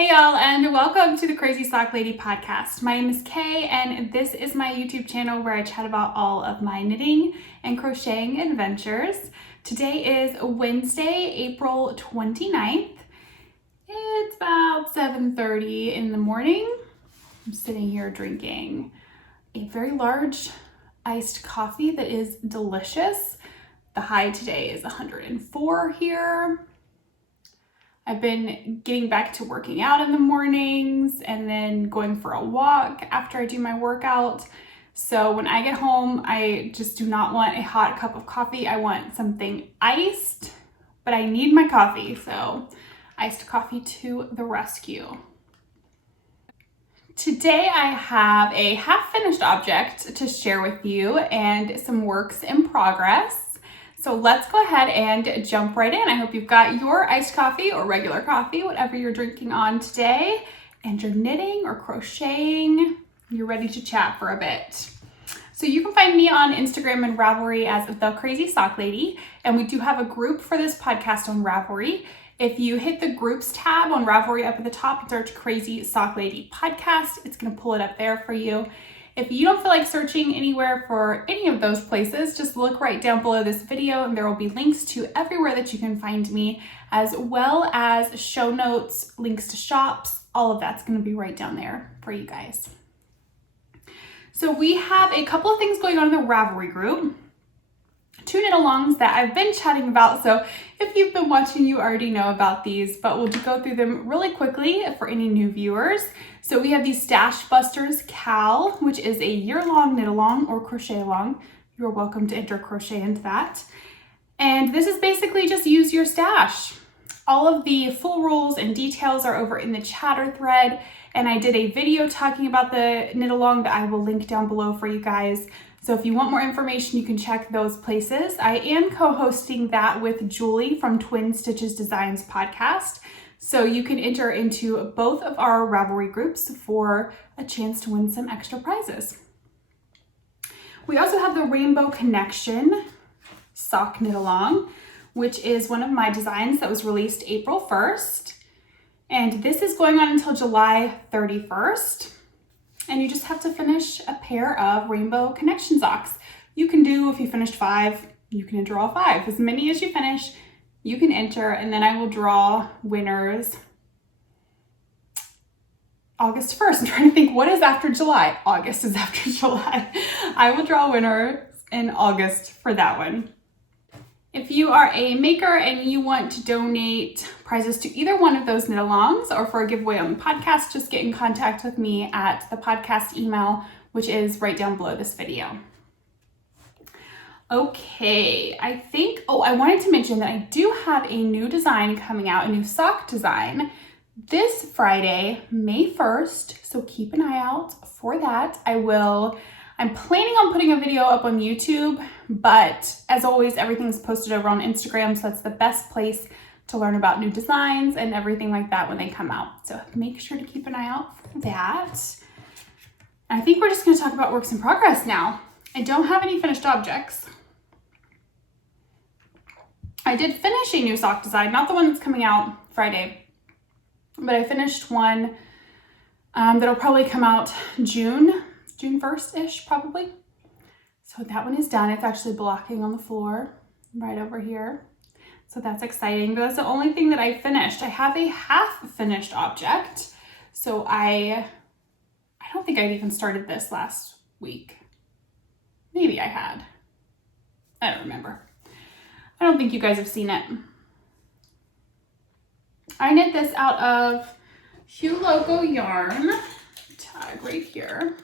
Hey y'all, and welcome to the Crazy Sock Lady podcast. My name is Kay, and this is my YouTube channel where I chat about all of my knitting and crocheting adventures. Today is Wednesday, April 29th. It's about 7:30 in the morning. I'm sitting here drinking a very large iced coffee that is delicious. The high today is 104 here. I've been getting back to working out in the mornings and then going for a walk after I do my workout. So when I get home, I just do not want a hot cup of coffee. I want something iced, but I need my coffee. So iced coffee to the rescue. Today I have a half-finished object to share with you and some works in progress. So let's go ahead and jump right in. I hope you've got your iced coffee or regular coffee, whatever you're drinking on today, and you're knitting or crocheting. You're ready to chat for a bit. So you can find me on Instagram and Ravelry as The Crazy Sock Lady, and we do have a group for this podcast on Ravelry. If you hit the groups tab on Ravelry up at the top and search Crazy Sock Lady Podcast, it's gonna pull it up there for you. If you don't feel like searching anywhere for any of those places, just look right down below this video and there will be links to everywhere that you can find me, as well as show notes, links to shops. All of that's going to be right down there for you guys. So we have a couple of things going on in the Ravelry group. 2 knit-alongs that I've been chatting about, so if you've been watching, you already know about these, but we'll go through them really quickly for any new viewers. So we have the Stash Busters Cal, which is a year-long knit-along or crochet-along. You're welcome to enter crochet into that. And this is basically just use your stash. All of the full rules and details are over in the chatter thread, and I did a video talking about the knit-along that I will link down below for you guys. So if you want more information, you can check those places. I am co-hosting that with Julie from Twin Stitches Designs podcast. So you can enter into both of our Ravelry groups for a chance to win some extra prizes. We also have the Rainbow Connection sock knit along, which is one of my designs that was released April 1st. And this is going on until July 31st. And you just have to finish a pair of Rainbow Connection socks. You can do, if you finished 5, you can enter all 5. As many as you finish, you can enter, and then I will draw winners August 1st. I'm trying to think, what is after July? August is after July. I will draw winners in August for that one. If you are a maker and you want to donate prizes to either one of those knit-alongs or for a giveaway on the podcast, just get in contact with me at the podcast email, which is right down below this video. Okay, I wanted to mention that I do have a new design coming out, a new sock design this Friday, May 1st, so keep an eye out for that. I'm planning on putting a video up on YouTube, but as always, everything's posted over on Instagram, so that's the best place to learn about new designs and everything like that when they come out. So make sure to keep an eye out for that. I think we're just going to talk about works in progress now. I don't have any finished objects. I did finish a new sock design, not the one that's coming out Friday, but I finished one that'll probably come out June 1st-ish probably. So that one is done. It's actually blocking on the floor right over here. So that's exciting, but that's the only thing that I finished. I have a half-finished object. So I don't think I'd even started this last week. Maybe I had. I don't remember. I don't think you guys have seen it. I knit this out of Hue Logo yarn, tag right here,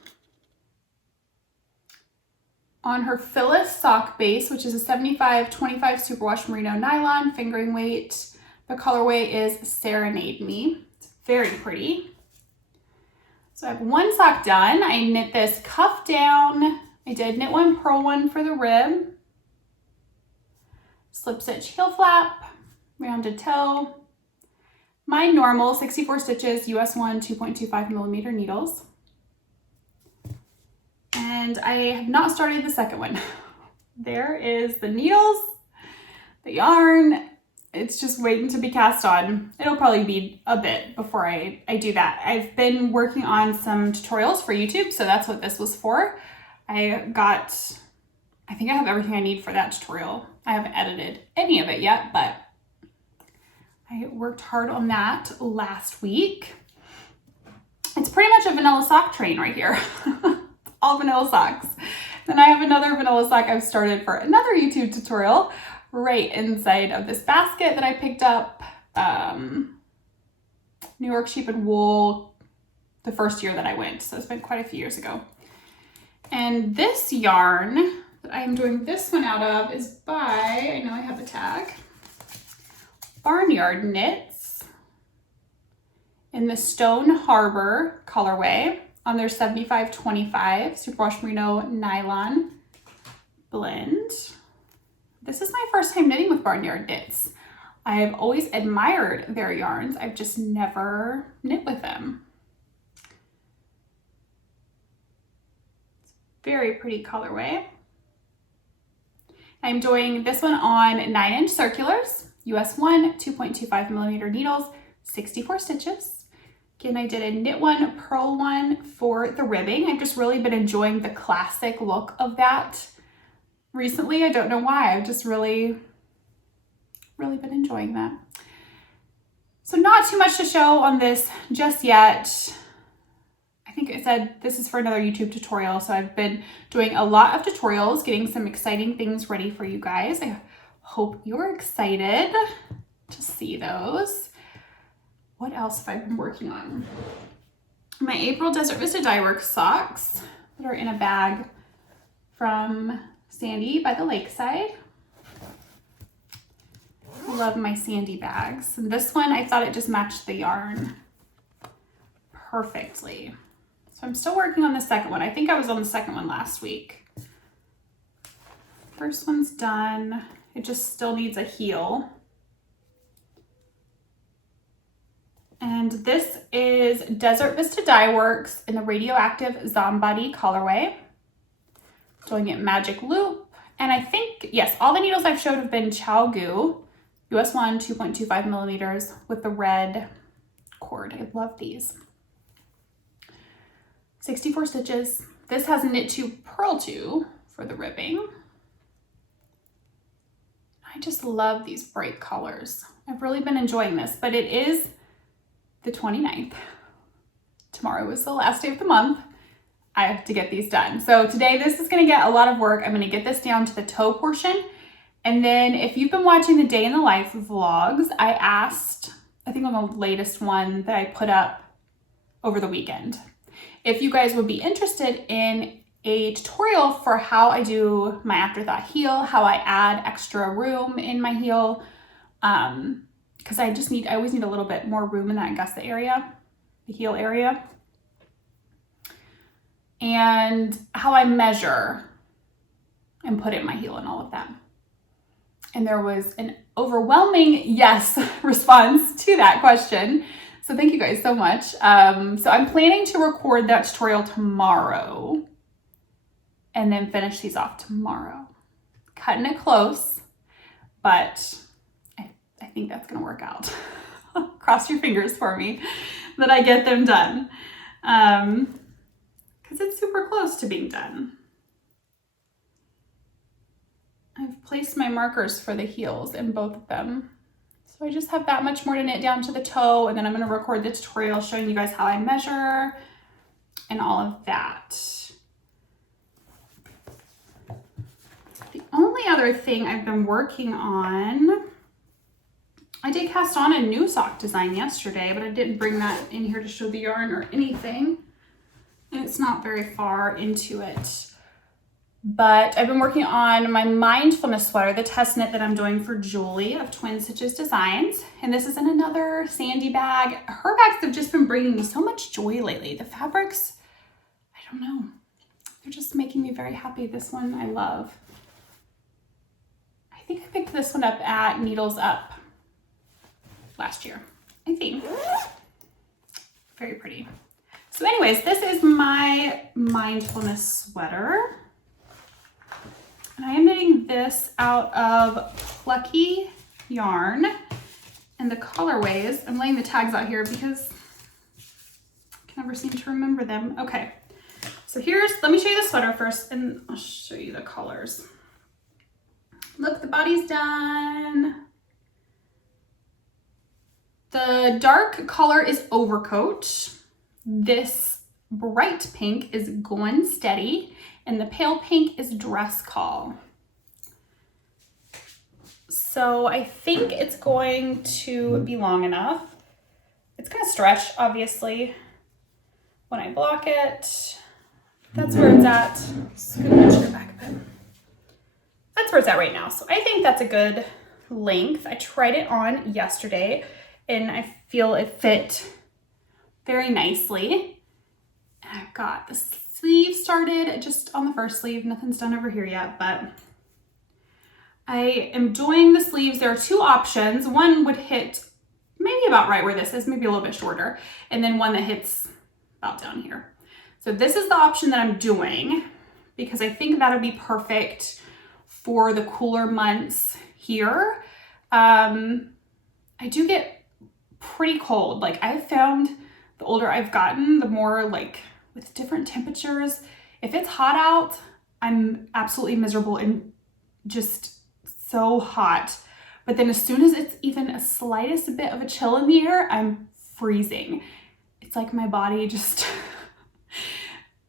on her Phyllis sock base, which is a 75-25 superwash merino nylon fingering weight. The colorway is Serenade Me. It's very pretty. So I have one sock done. I knit this cuff down. I did knit one, purl one for the rib, slip stitch heel flap, rounded toe, my normal 64 stitches, US 1 2.25 millimeter needles. And I have not started the second one. There is the needles, the yarn. it's just waiting to be cast on. It'll probably be a bit before I do that. I've been working on some tutorials for YouTube, so that's what this was for. I think I have everything I need for that tutorial. I haven't edited any of it yet, but I worked hard on that last week. It's pretty much a vanilla sock train right here. All vanilla socks. Then I have another vanilla sock I've started for another YouTube tutorial right inside of this basket that I picked up. New York Sheep and Wool the first year that I went. So it's been quite a few years ago. And this yarn that I'm doing this one out of is by, I know I have the tag, Barnyard Knits in the Stone Harbor colorway on their 75/25 Superwash Merino Nylon blend. This is my first time knitting with Barnyard Knits. I have always admired their yarns. I've just never knit with them. Very pretty colorway. I'm doing this one on 9-inch circulars, US 1, 2.25 millimeter needles, 64 stitches. Again, I did a knit one, purl one for the ribbing. I've just really been enjoying the classic look of that recently. I don't know why. I've just really been enjoying that. So not too much to show on this just yet. I think I said this is for another YouTube tutorial. So I've been doing a lot of tutorials, getting some exciting things ready for you guys. I hope you're excited to see those. What else have I been working on? My April Desert Vista Dye Works socks that are in a bag from Sandy by the lakeside. I love my Sandy bags. And this one, I thought it just matched the yarn perfectly. So I'm still working on the second one. I think I was on the second one last week. First one's done. It just still needs a heel. And this is Desert Vista Dye Works in the Radioactive Zombody colorway. Doing it magic loop. And I think, yes, all the needles I've showed have been Chow Gu, US 1, 2.25 millimeters with the red cord. I love these. 64 stitches. This has knit to, purl to for the ribbing. I just love these bright colors. I've really been enjoying this, but it is the 29th. Tomorrow is the last day of the month. I have to get these done. So today this is gonna get a lot of work. I'm gonna get this down to the toe portion. And then if you've been watching the day in the life vlogs, I asked, I think on the latest one that I put up over the weekend, if you guys would be interested in a tutorial for how I do my afterthought heel, how I add extra room in my heel, because I always need a little bit more room in that gusset area, the heel area, and how I measure and put in my heel and all of that. And there was an overwhelming yes response to that question. So thank you guys so much. So I'm planning to record that tutorial tomorrow and then finish these off tomorrow. Cutting it close, but I think that's gonna work out. Cross your fingers for me that I get them done. Because it's super close to being done. I've placed my markers for the heels in both of them. So I just have that much more to knit down to the toe, and then I'm gonna record the tutorial showing you guys how I measure and all of that. The only other thing I've been working on, I did cast on a new sock design yesterday, but I didn't bring that in here to show the yarn or anything. And it's not very far into it. But I've been working on my Mindfulness Sweater, the test knit that I'm doing for Julie of Twin Stitches Designs. And this is in another Sandy bag. Her bags have just been bringing me so much joy lately. The fabrics, I don't know, they're just making me very happy. This one I love. I think I picked this one up at Needles Up last year, I think. Very pretty. So anyways, this is my Mindfulness Sweater. And I am knitting this out of Plucky yarn. And the colorways, I'm laying the tags out here because I can never seem to remember them. Okay, so let me show you the sweater first and I'll show you the colors. Look, the body's done. The dark color is overcoat. This bright pink is Going Steady, and the pale pink is Dress Call. So I think it's going to be long enough. It's gonna stretch, obviously, when I block it. That's where it's at. Just gonna pinch it back a bit. That's where it's at right now. So I think that's a good length. I tried it on yesterday and I feel it fit very nicely. And I've got the sleeve started just on the first sleeve. Nothing's done over here yet, but I am doing the sleeves. There are two options. One would hit maybe about right where this is, maybe a little bit shorter, and then one that hits about down here. So this is the option that I'm doing because I think that'll be perfect for the cooler months here. I do get pretty cold. Like I've found the older I've gotten, the more like with different temperatures, if it's hot out, I'm absolutely miserable and just so hot. But then as soon as it's even a slightest bit of a chill in the air, I'm freezing. It's like my body just,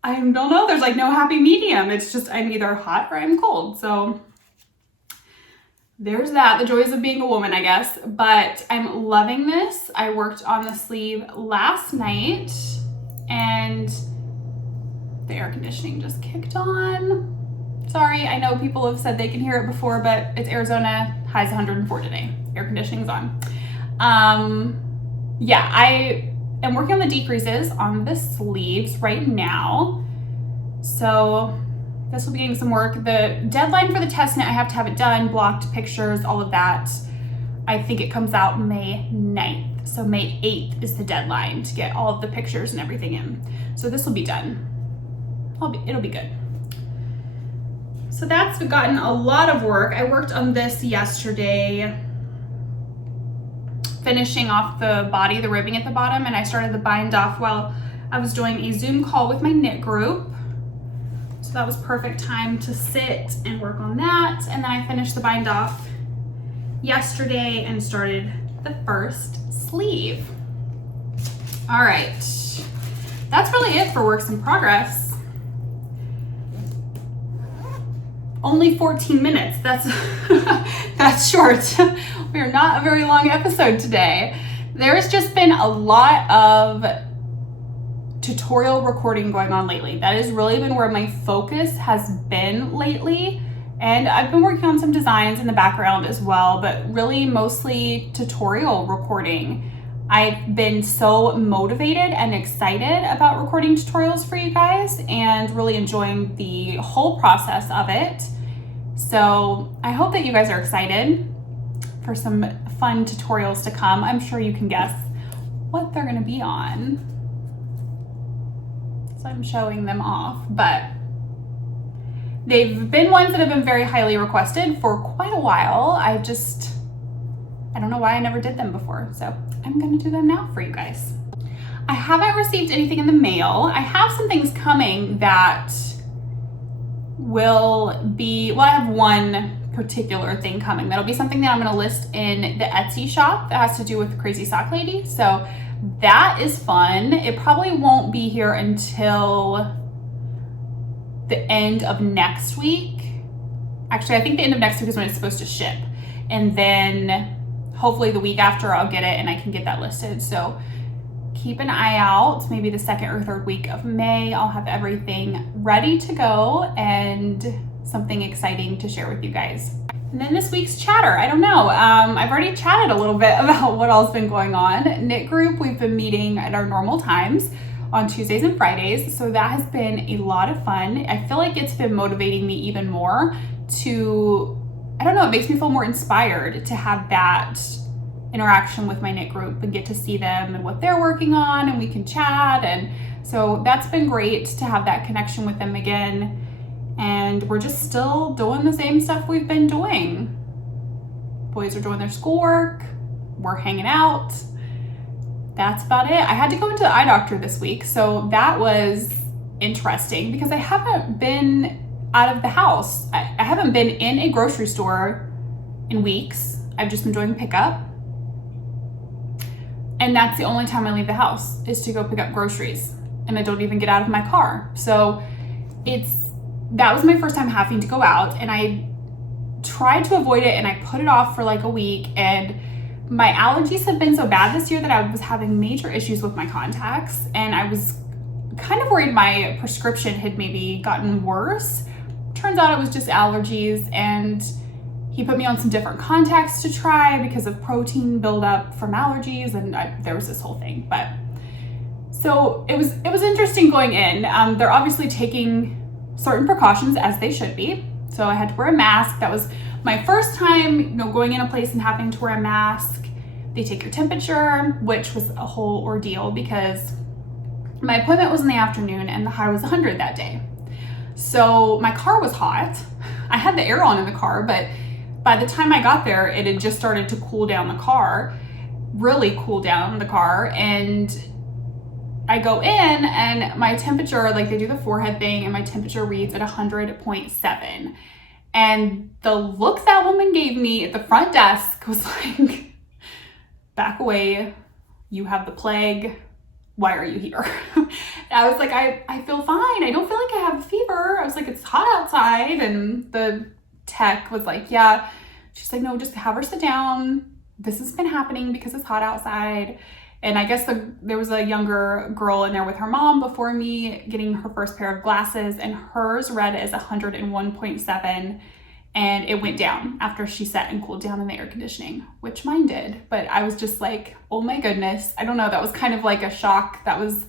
I don't know, there's like no happy medium. It's just, I'm either hot or I'm cold. So there's that, the joys of being a woman, I guess. But I'm loving this. I worked on the sleeve last night and the air conditioning just kicked on. Sorry, I know people have said they can hear it before, but it's Arizona, highs 104 today. Air conditioning's on. Yeah, I am working on the decreases on the sleeves right now. So this will be getting some work. The deadline for the test knit, I have to have it done, blocked pictures, all of that. I think it comes out May 9th. So May 8th is the deadline to get all of the pictures and everything in. So this will be done. It'll be good. So that's gotten a lot of work. I worked on this yesterday, finishing off the body, the ribbing at the bottom, and I started the bind off while I was doing a Zoom call with my knit group. So that was perfect time to sit and work on that. And then I finished the bind off yesterday and started the first sleeve. All right, that's really it for works in progress. Only 14 minutes, that's short. We are not a very long episode today. There's just been a lot of tutorial recording going on lately. That has really been where my focus has been lately. And I've been working on some designs in the background as well, but really mostly tutorial recording. I've been so motivated and excited about recording tutorials for you guys and really enjoying the whole process of it. So I hope that you guys are excited for some fun tutorials to come. I'm sure you can guess what they're gonna be on. So I'm showing them off, but they've been ones that have been very highly requested for quite a while. I don't know why I never did them before. So I'm gonna do them now for you guys. I haven't received anything in the mail. I have some things coming that will be, well, I have one particular thing coming. That'll be something that I'm gonna list in the Etsy shop that has to do with Crazy Sock Lady. So that is fun. It probably won't be here until the end of next week. Actually, I think the end of next week is when it's supposed to ship. And then hopefully the week after I'll get it and I can get that listed. So keep an eye out. Maybe the second or third week of May, I'll have everything ready to go and something exciting to share with you guys. And then this week's chatter, I don't know. I've already chatted a little bit about what all's been going on. Knit group, we've been meeting at our normal times on Tuesdays and Fridays. So that has been a lot of fun. I feel like it's been motivating me even more to, I don't know, it makes me feel more inspired to have that interaction with my knit group and get to see them and what they're working on, and we can chat. And so that's been great to have that connection with them again. And we're just still doing the same stuff we've been doing. Boys are doing their schoolwork. we're hanging out. That's about it. I had to go into the eye doctor this week, so that was interesting because I haven't been out of the house. I haven't been in a grocery store in weeks. I've just been doing pickup. And that's the only time I leave the house, is to go pick up groceries. And I don't even get out of my car. So that was my first time having to go out, and I tried to avoid it, and I put it off for like a week, and my allergies have been so bad this year that I was having major issues with my contacts, and I was kind of worried my prescription had maybe gotten worse. Turns out it was just allergies, and he put me on some different contacts to try because of protein buildup from allergies, and there was this whole thing. But so it was interesting going in. They're obviously taking certain precautions, as they should be. So I had to wear a mask. That was my first time, going in a place and having to wear a mask. They take your temperature, which was a whole ordeal because my appointment was in the afternoon and the high was 100 that day. So my car was hot. I had the air on in the car, but by the time I got there, it had just started to cool down the car, really cool down the car. And I go in and my temperature, like they do the forehead thing, and my temperature reads at 100.7. And the look that woman gave me at the front desk was like, back away, you have the plague. Why are you here? I was like, I feel fine. I don't feel like I have a fever. I was like, it's hot outside. And the tech was like, yeah. She's like, no, just have her sit down. This has been happening because it's hot outside. And I guess there was a younger girl in there with her mom before me getting her first pair of glasses, and hers read as 101.7, and it went down after she sat and cooled down in the air conditioning, which mine did. But I was just like, oh my goodness. I don't know. That was kind of like a shock. That was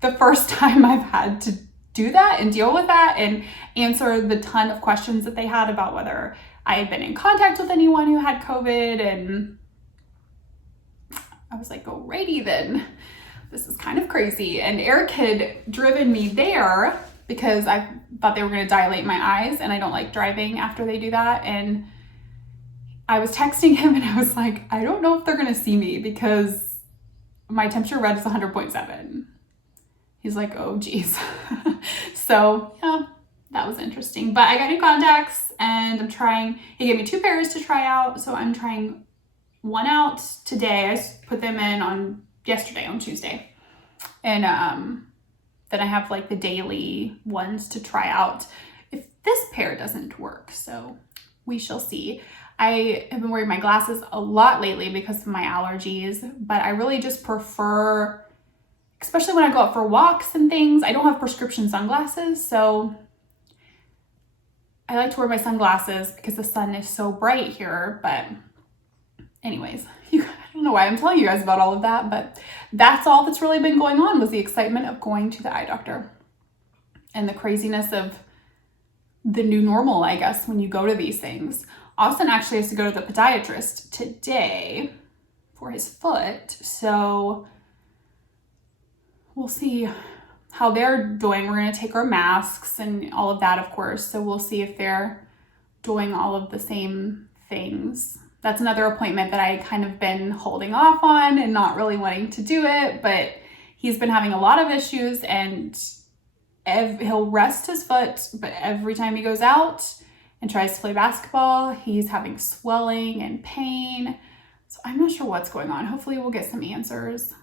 the first time I've had to do that and deal with that and answer the ton of questions that they had about whether I had been in contact with anyone who had COVID. And I was like, alrighty then, this is kind of crazy. And Eric had driven me there because I thought they were going to dilate my eyes, and I don't like driving after they do that. And I was texting him and I was like, I don't know if they're going to see me because my temperature read is 100.7. He's like, oh geez. So yeah, that was interesting. But I got new contacts, and he gave me 2 pairs to try out. So I'm trying one out today. I put them in on Tuesday. And then I have like the daily ones to try out if this pair doesn't work. So we shall see. I have been wearing my glasses a lot lately because of my allergies, but I really just prefer, especially when I go out for walks and things, I don't have prescription sunglasses. So I like to wear my sunglasses because the sun is so bright here. But anyways, I don't know why I'm telling you guys about all of that, but that's all that's really been going on, was the excitement of going to the eye doctor and the craziness of the new normal, I guess, when you go to these things. Austin actually has to go to the podiatrist today for his foot, so we'll see how they're doing. We're going to take our masks and all of that, of course, so we'll see if they're doing all of the same things. That's another appointment that I kind of been holding off on and not really wanting to do it, but he's been having a lot of issues, and he'll rest his foot, but every time he goes out and tries to play basketball, he's having swelling and pain. So I'm not sure what's going on. Hopefully we'll get some answers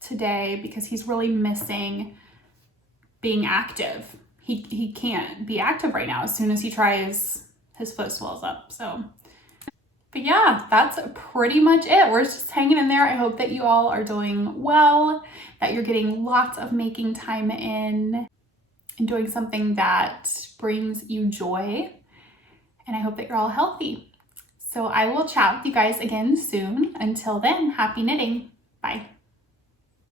today because he's really missing being active. He can't be active right now. As soon as he tries, his foot swells up. So, but yeah, that's pretty much it. We're just hanging in there. I hope that you all are doing well, that you're getting lots of making time in and doing something that brings you joy. And I hope that you're all healthy. So I will chat with you guys again soon. Until then, happy knitting. Bye.